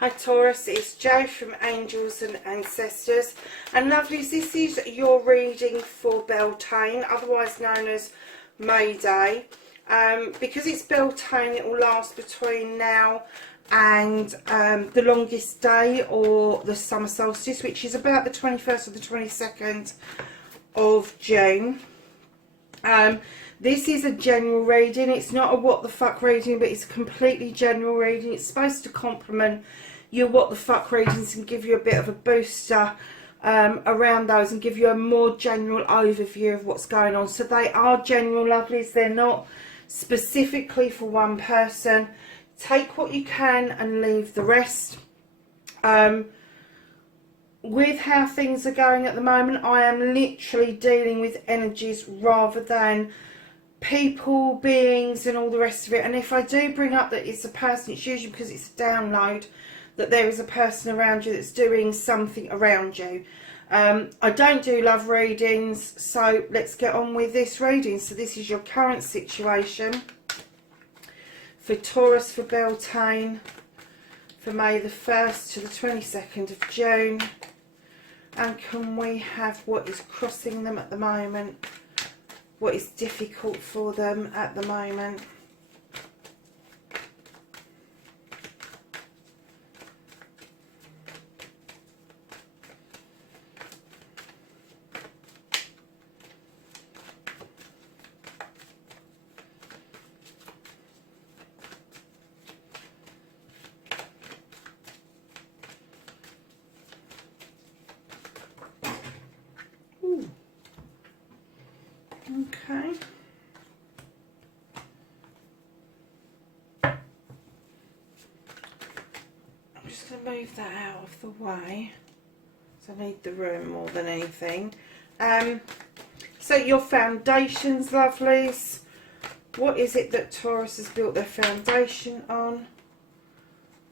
Hi Taurus, it's Jo from Angels and Ancestors, and lovelies, this is your reading for Beltane, otherwise known as May Day. Because it's Beltane, it will last between now and the longest day, or the summer solstice, which is about the 21st or the 22nd of June. This is a general reading. It's not a what the fuck reading, but it's a completely general reading. It's supposed to complement your what the fuck readings and give you a bit of a booster around those, and give you a more general overview of what's going on. So they are general, lovelies. They're not specifically for one person. Take what you can and leave the rest. With how things are going at the moment, I am literally dealing with energies rather than people, beings and all the rest of it. And if I do bring up that it's a person, it's usually because it's a download, that there is a person around you that's doing something around you. I don't do love readings, so let's get on with this reading. So this is your current situation for Taurus, for Beltane, for May the 1st to the 22nd of June. And can we have what is crossing them at the moment? What is difficult for them at the moment? Okay. I'm just going to move that out of the way, so I need the room more than anything. So your foundations, lovelies. What is it that Taurus has built their foundation on?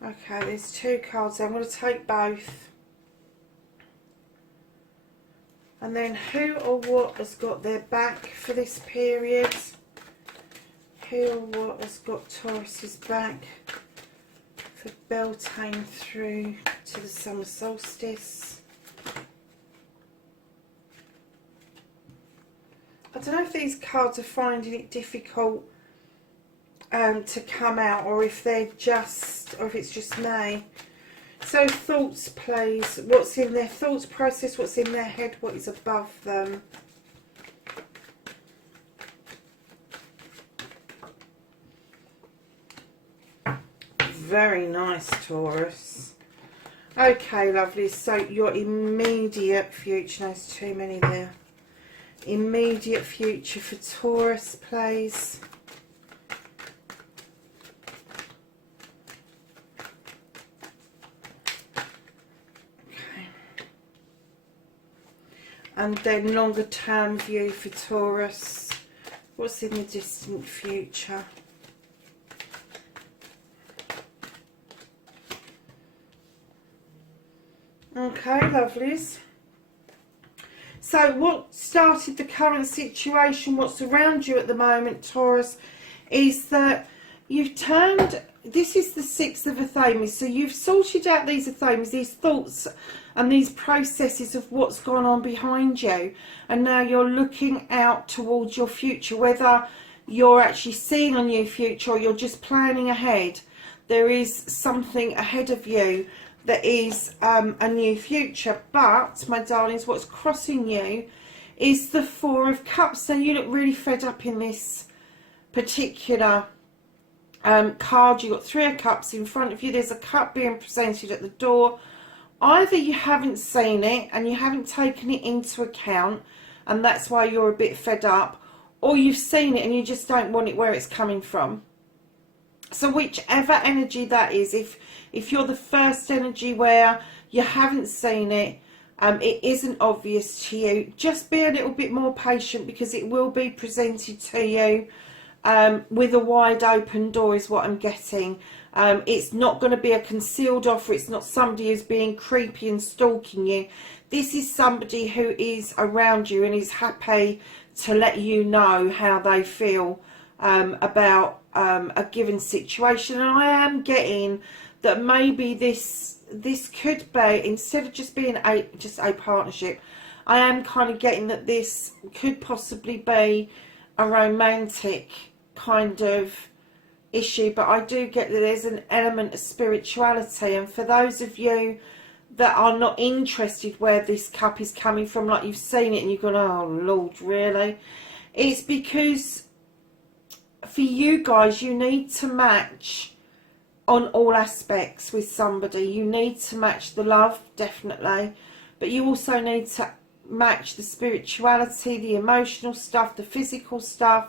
Okay, there's two cards there. I'm going to take both. And then who or what has got their back for this period? Who or what has got Taurus's back for Beltane through to the summer solstice? I don't know if these cards are finding it difficult to come out, or if they're just, or if it's just me. So thoughts, please. What's in their thoughts process? What's in their head? What is above them? Very nice, Taurus. Okay, lovely. So your immediate future. No, there's too many there. Immediate future for Taurus, please. And then longer term view for Taurus. What's in the distant future? Okay, lovelies. So what started the current situation, what's around you at the moment, Taurus, is that you've turned, this is the 6th of Athames, so you've sorted out these Athames, these thoughts and these processes of what's gone on behind you, and now you're looking out towards your future, whether you're actually seeing a new future or you're just planning ahead. There is something ahead of you that is a new future. But my darlings, what's crossing you is the 4 of Cups. Now you look really fed up in this particular card. You've got 3 of Cups in front of you. There's a cup being presented at the door. Either you haven't seen it and you haven't taken it into account, and that's why you're a bit fed up, or you've seen it and you just don't want it where it's coming from. So whichever energy that is, if you're the first energy where you haven't seen it, it isn't obvious to you, just be a little bit more patient, because it will be presented to you with a wide open door is what I'm getting. It's not going to be a concealed offer. It's not somebody who's being creepy and stalking you. This is somebody who is around you and is happy to let you know how they feel about a given situation. And I am getting that maybe this could be, instead of just being a partnership, I am kind of getting that this could possibly be a romantic kind of issue, but I do get that there's an element of spirituality. And for those of you that are not interested where this cup is coming from, like you've seen it and you've gone, oh Lord, really? It's because for you guys, you need to match on all aspects with somebody. You need to match the love, definitely, but you also need to match the spirituality, the emotional stuff, the physical stuff,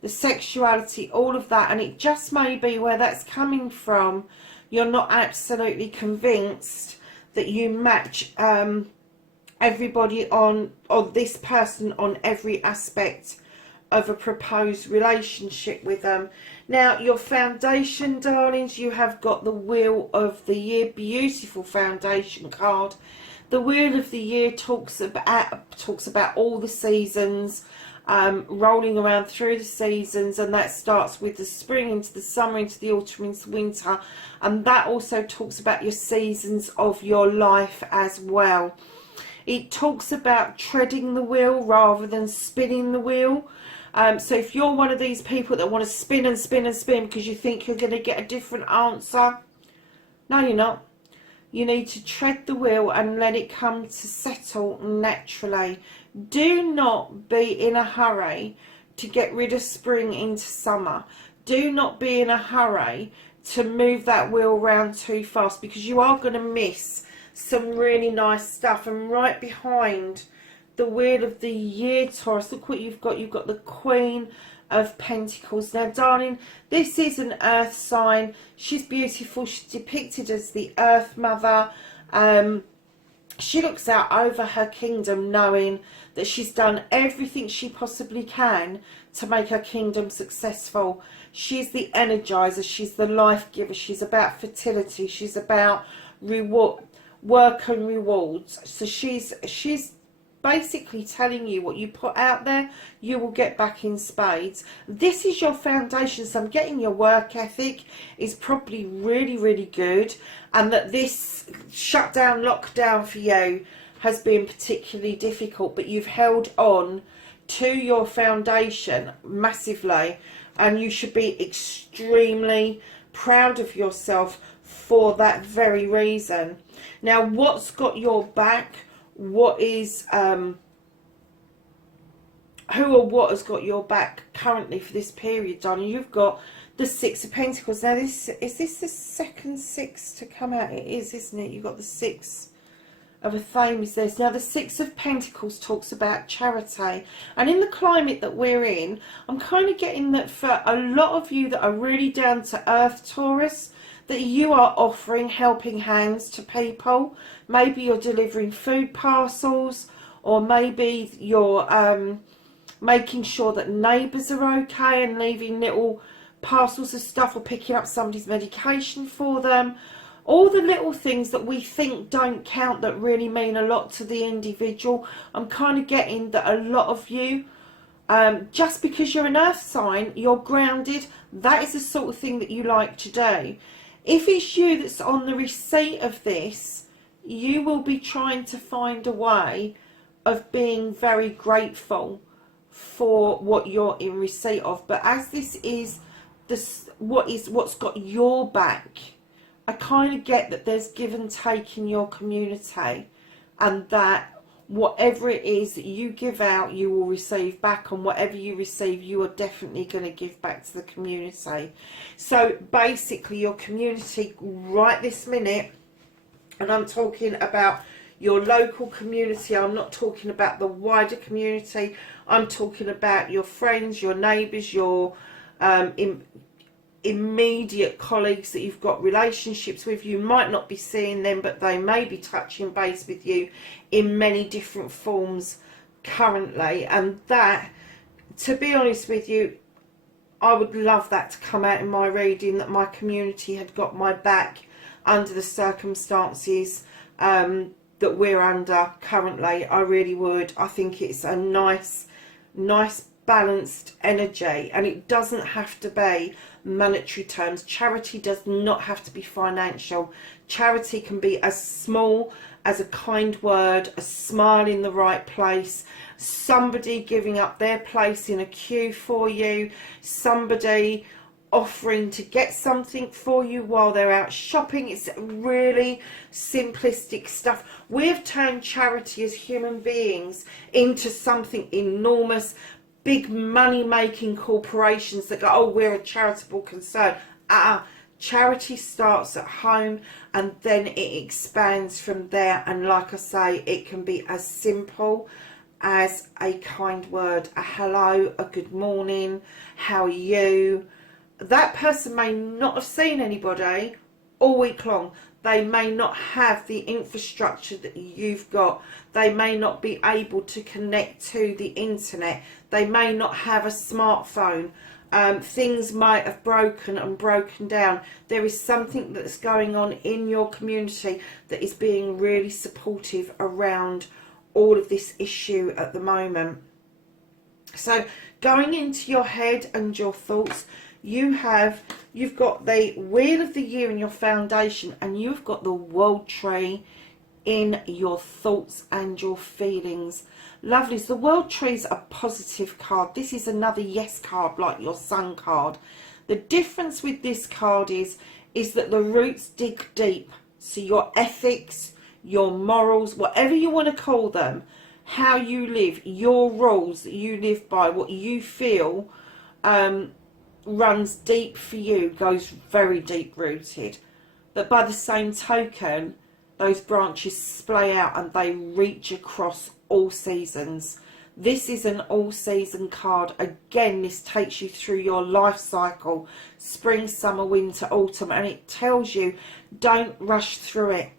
the sexuality, all of that. And it just may be where that's coming from, you're not absolutely convinced that you match everybody on this person on every aspect of a proposed relationship with them. Now, your foundation, darlings, you have got the Wheel of the Year, beautiful foundation card. The Wheel of the Year talks about all the seasons, rolling around through the seasons, and that starts with the spring into the summer, into the autumn, into winter, and that also talks about your seasons of your life as well. It talks about treading the wheel rather than spinning the wheel. So if you're one of these people that want to spin and spin and spin because you think you're going to get a different answer, no, you're not. You need to tread the wheel and let it come to settle naturally. Do not be in a hurry to get rid of spring into summer. Do not be in a hurry to move that wheel around too fast, because you are going to miss some really nice stuff. And right behind the Wheel of the Year, Taurus, look what you've got. You've got the Queen of Pentacles. Now, darling, this is an earth sign. She's beautiful. She's depicted as the Earth Mother. She looks out over her kingdom knowing that she's done everything she possibly can to make her kingdom successful. She's the energizer. She's the life giver. She's about fertility. She's about reward, work and rewards. So she's basically telling you what you put out there, you will get back in spades. This is your foundation. So I'm getting your work ethic is probably really, really good, and that this shutdown, lockdown for you has been particularly difficult, but you've held on to your foundation massively, and you should be extremely proud of yourself for that very reason. Now, what's got your back? What is who or what has got your back currently for this period, darling? You've got the Six of Pentacles. Now, is this the second six to come out? It is, isn't it? You've got the Six of a Fame is this. Now, the Six of Pentacles talks about charity, and in the climate that we're in, I'm kind of getting that for a lot of you that are really down to earth, Taurus, that you are offering helping hands to people. Maybe you're delivering food parcels, or maybe you're making sure that neighbours are okay and leaving little parcels of stuff, or picking up somebody's medication for them. All the little things that we think don't count that really mean a lot to the individual. I'm kind of getting that a lot of you, just because you're an earth sign, you're grounded. That is the sort of thing that you like to do. If it's you that's on the receipt of this, you will be trying to find a way of being very grateful for what you're in receipt of. But as this is what's got your back, I kind of get that there's give and take in your community, and that whatever it is that you give out, you will receive back, and whatever you receive, you are definitely going to give back to the community. So basically, your community right this minute, and I'm talking about your local community, I'm not talking about the wider community, I'm talking about your friends, your neighbours, your immediate colleagues that you've got relationships with. You might not be seeing them, but they may be touching base with you in many different forms currently. And that, to be honest with you, I would love that to come out in my reading, that my community had got my back under the circumstances that we're under currently. I really would. I think it's a nice balanced energy, and it doesn't have to be monetary terms. Charity does not have to be financial. Charity can be as small as a kind word, a smile in the right place, somebody giving up their place in a queue for you, somebody offering to get something for you while they're out shopping. It's really simplistic stuff. We've turned charity as human beings into something enormous, big money making corporations that go, oh, we're a charitable concern. Charity starts at home and then it expands from there. And like I say, it can be as simple as a kind word, a hello, a good morning, how are you? That person may not have seen anybody all week long. They may not have the infrastructure that you've got. They may not be able to connect to the internet. They may not have a smartphone. Things might have broken and broken down. There is something that's going on in your community that is being really supportive around all of this issue at the moment. So going into your head and your thoughts, you've got the Wheel of the Year in your foundation, and you've got the World Tree in your thoughts and your feelings. Lovely. So the World Tree is a positive card. This is another yes card, like your Sun card. The difference with this card is that the roots dig deep. So your ethics, your morals, whatever you want to call them, how you live, your rules that you live by, what you feel runs deep for you, goes very deep rooted. But by the same token, those branches splay out and they reach across all seasons. This is an all season card. Again, this takes you through your life cycle, spring, summer, winter, autumn, and it tells you don't rush through it.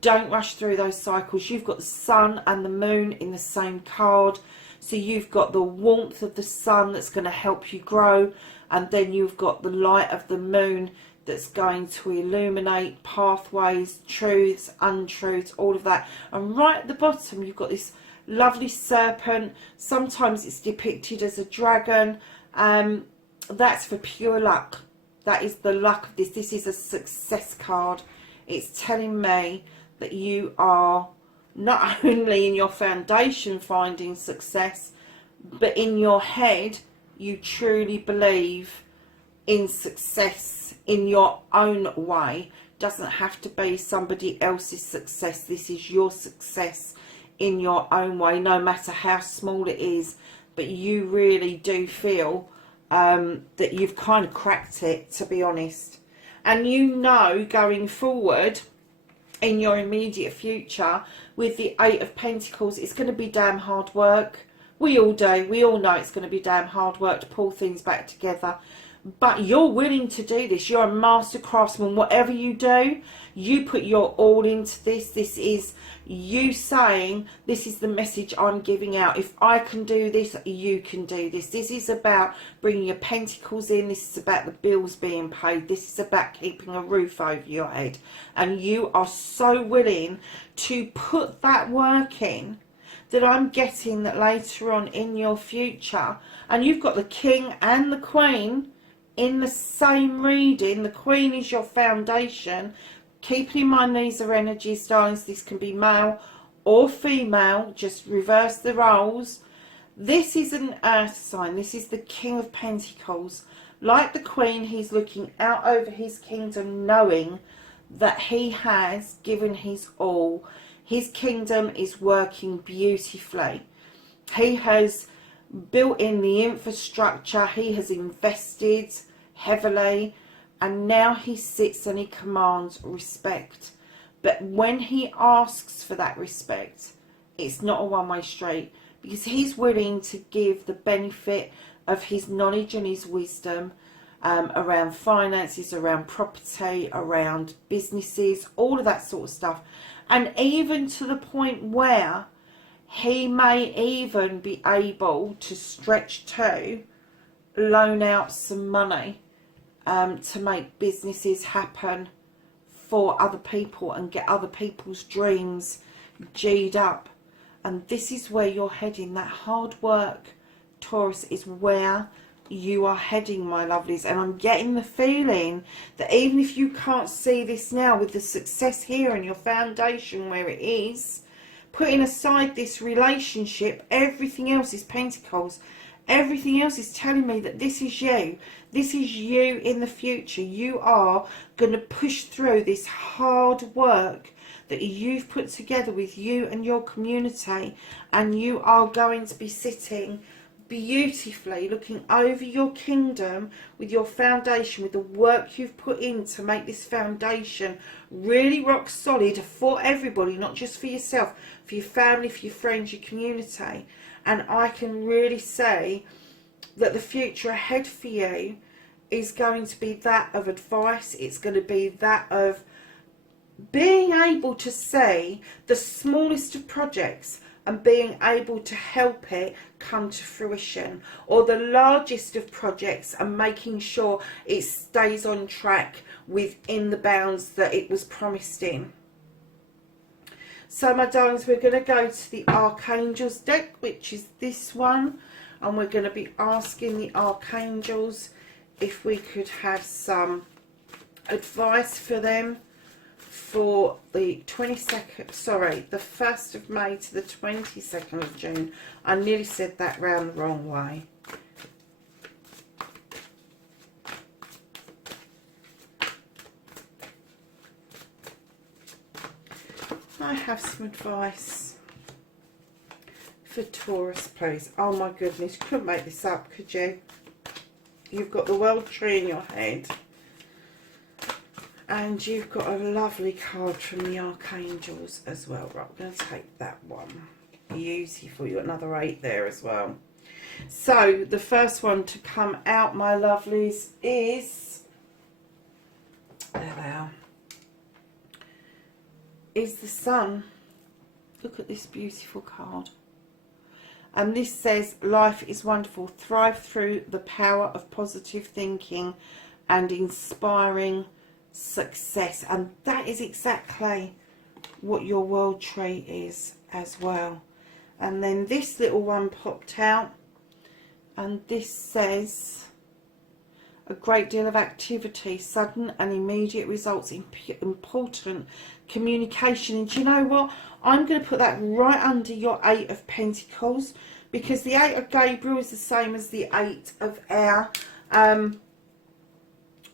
Don't rush through those cycles. You've got the sun and the moon in the same card. So you've got the warmth of the sun that's going to help you grow, and then you've got the light of the moon that's going to illuminate pathways, truths, untruths, all of that. And right at the bottom, you've got this lovely serpent. Sometimes it's depicted as a dragon. That's for pure luck. That is the luck of this. This is a success card. It's telling me that you are not only in your foundation finding success, but in your head, you truly believe in success in your own way. Doesn't have to be somebody else's success. This is your success in your own way, no matter how small it is. But you really do feel that you've kind of cracked it, to be honest. And you know, going forward in your immediate future with the Eight of Pentacles, it's going to be damn hard work. We all do. We all know it's going to be damn hard work to pull things back together. But you're willing to do this. You're a master craftsman. Whatever you do, you put your all into this. This is you saying, this is the message I'm giving out. If I can do this, you can do this. This is about bringing your pentacles in. This is about the bills being paid. This is about keeping a roof over your head. And you are so willing to put that work in that I'm getting that later on in your future. And you've got the King and the Queen in the same reading. The Queen is your foundation. Keeping in mind these are energies, darlings. This can be male or female. Just reverse the roles. This is an earth sign. This is the King of Pentacles. Like the Queen, he's looking out over his kingdom, knowing that he has given his all. His kingdom is working beautifully. He has built in the infrastructure. He has invested heavily, and now he sits and he commands respect. But when he asks for that respect, it's not a one-way street, because he's willing to give the benefit of his knowledge and his wisdom around finances, around property, around businesses, all of that sort of stuff. And even to the point where he may even be able to stretch to loan out some money to make businesses happen for other people and get other people's dreams G'd up. And this is where you're heading. That hard work, Taurus, is where you are heading, my lovelies. And I'm getting the feeling that even if you can't see this now, with the success here and your foundation where it is, putting aside this relationship, everything else is Pentacles. Everything else is telling me that this is you. This is you in the future. You are going to push through this hard work that you've put together with you and your community, and you are going to be sitting beautifully looking over your kingdom with your foundation, with the work you've put in to make this foundation really rock solid for everybody, not just for yourself, for your family, for your friends, your community. And I can really say that the future ahead for you is going to be that of advice. It's going to be that of being able to see the smallest of projects and being able to help it come to fruition, or the largest of projects and making sure it stays on track within the bounds that it was promised in. So my darlings, we're going to go to the Archangels deck, which is this one, and we're going to be asking the Archangels if we could have some advice for them for the 22nd, sorry, the 1st of May to the 22nd of June. I nearly said that round the wrong way. I have some advice for Taurus, please. Oh my goodness, you couldn't make this up, could you? You've got the world tree in your head. And you've got a lovely card from the Archangels as well. Right, I'm going to take that one. Beautiful. You've got another 8 there as well. So, the first one to come out, my lovelies, is... There they are. Is the Sun. Look at this beautiful card. And this says, life is wonderful. Thrive through the power of positive thinking and inspiring success. And that is exactly what your world tree is as well. And then this little one popped out, and this says, a great deal of activity, sudden and immediate results, important communication. And do you know what? I'm going to put that right under your 8 of Pentacles, because the 8 of Gabriel is the same as the 8 of Air.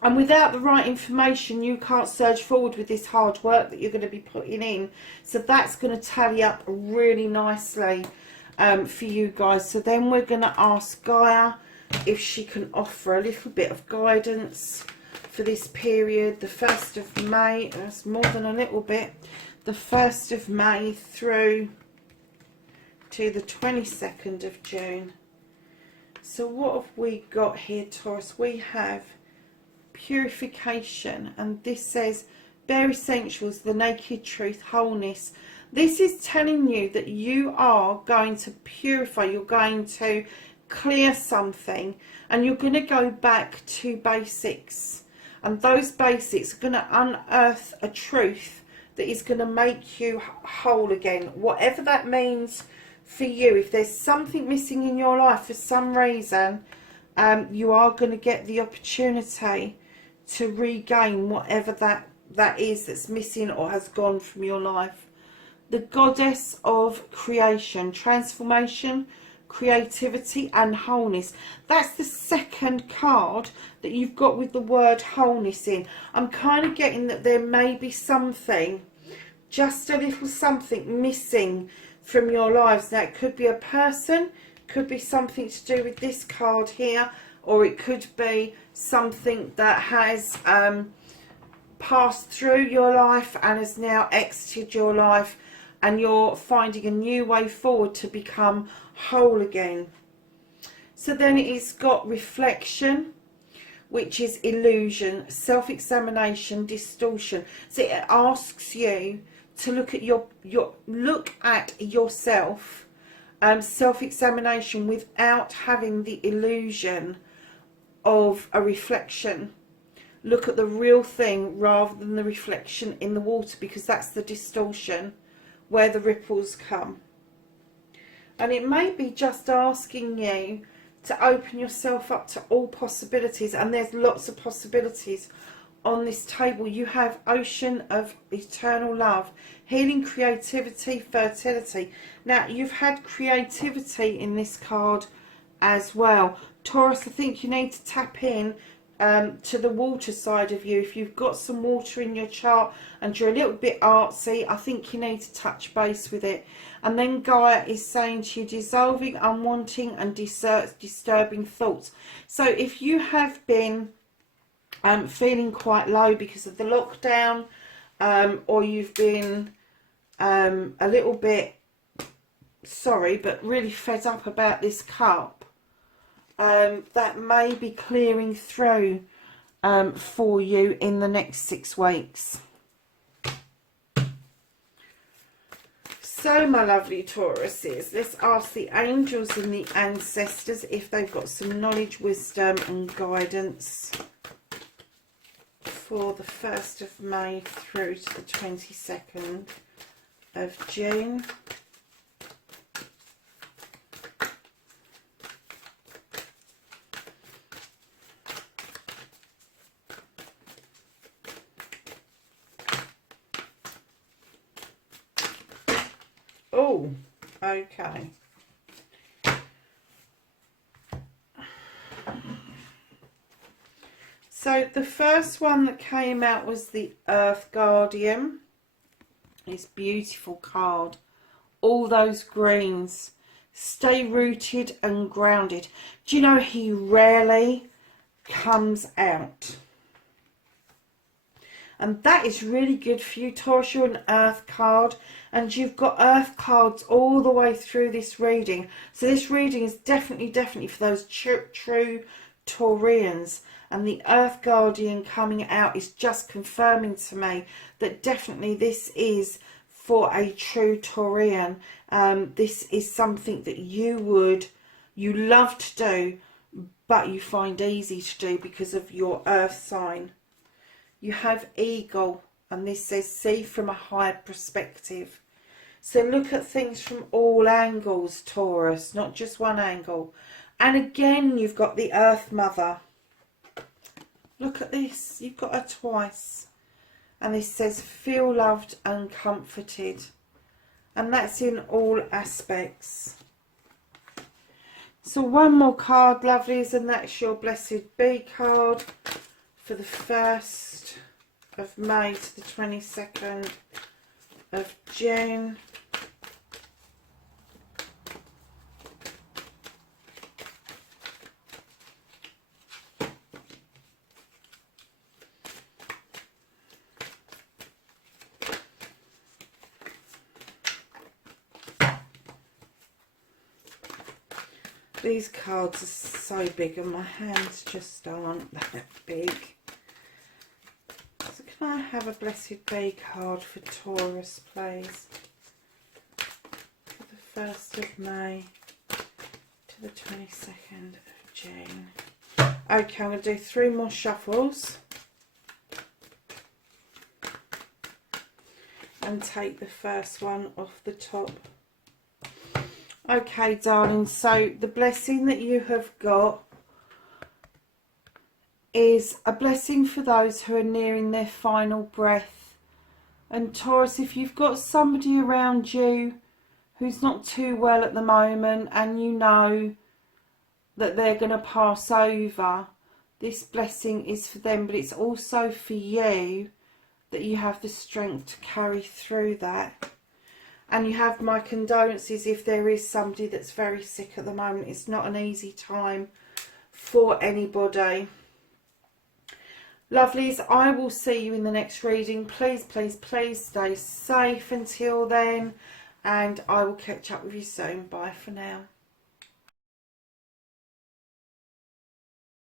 And without the right information, you can't surge forward with this hard work that you're going to be putting in. So that's going to tally up really nicely for you guys. So then we're going to ask Gaia if she can offer a little bit of guidance for this period. The 1st of May, that's more than a little bit. The 1st of May through to the 22nd of June. So what have we got here, Taurus? We have purification, and this says bare essentials, the naked truth, wholeness. This is telling you that you are going to purify, you're going to clear something, and you're going to go back to basics, and those basics are going to unearth a truth that is going to make you whole again, whatever that means for you. If there's something missing in your life for some reason, you are going to get the opportunity to regain whatever that is that's missing or has gone from your life. The goddess of creation, transformation, creativity and wholeness. That's the second card that you've got with the word wholeness in. I'm kind of getting that there may be something, just a little something missing from your lives. Now it could be a person, could be something to do with this card here, or it could be something that has passed through your life and has now exited your life, and you're finding a new way forward to become whole again. So then it's got reflection, which is illusion, self-examination, distortion. So it asks you to look at look at yourself, self-examination, without having the illusion of a reflection. Look at the real thing rather than the reflection in the water, because that's the distortion where the ripples come. And it may be just asking you to open yourself up to all possibilities, and there's lots of possibilities on this table. You have ocean of eternal love, healing, creativity, fertility. Now, you've had creativity in this card as well. Taurus, I think you need to tap in to the water side of you. If you've got some water in your chart and you're a little bit artsy, I think you need to touch base with it. And then Gaia is saying to you, dissolving, unwanting and disturbing thoughts. So if you have been feeling quite low because of the lockdown, or you've been a little bit, sorry, but really fed up about this cup, that may be clearing through for you in the next 6 weeks. So, my lovely Tauruses, let's ask the angels and the ancestors if they've got some knowledge, wisdom and guidance for the 1st of May through to the 22nd of June. Oh, okay. So the first one that came out was the Earth Guardian. This beautiful card. All those greens. Stay rooted and grounded. Do you know he rarely comes out? And that is really good for you, Taurus. You're an Earth card, and you've got Earth cards all the way through this reading. So this reading is definitely for those true Taurians. And the Earth Guardian coming out is just confirming to me that definitely this is for a true Taurian. This is something that you love to do, but you find easy to do because of your Earth sign. You have Eagle, and this says see from a higher perspective. So look at things from all angles, Taurus, not just one angle. And again, you've got the Earth Mother. Look at this, you've got her twice. And this says feel loved and comforted. And that's in all aspects. So one more card, lovelies, and that's your Blessed Bee card for the 1st of May to the 22nd of June. These cards are so big and my hands just aren't that big. So can I have a Blessed Bee card for Taurus, please? For the 1st of May to the 22nd of June. Okay, I'm going to do 3 more shuffles. And take the first one off the top. Okay, darling, so the blessing that you have got is a blessing for those who are nearing their final breath. And Taurus, if you've got somebody around you who's not too well at the moment and you know that they're going to pass over, this blessing is for them, but it's also for you that you have the strength to carry through that. And you have my condolences if there is somebody that's very sick at the moment. It's not an easy time for anybody. Lovelies, I will see you in the next reading. Please, please, please stay safe until then. And I will catch up with you soon. Bye for now.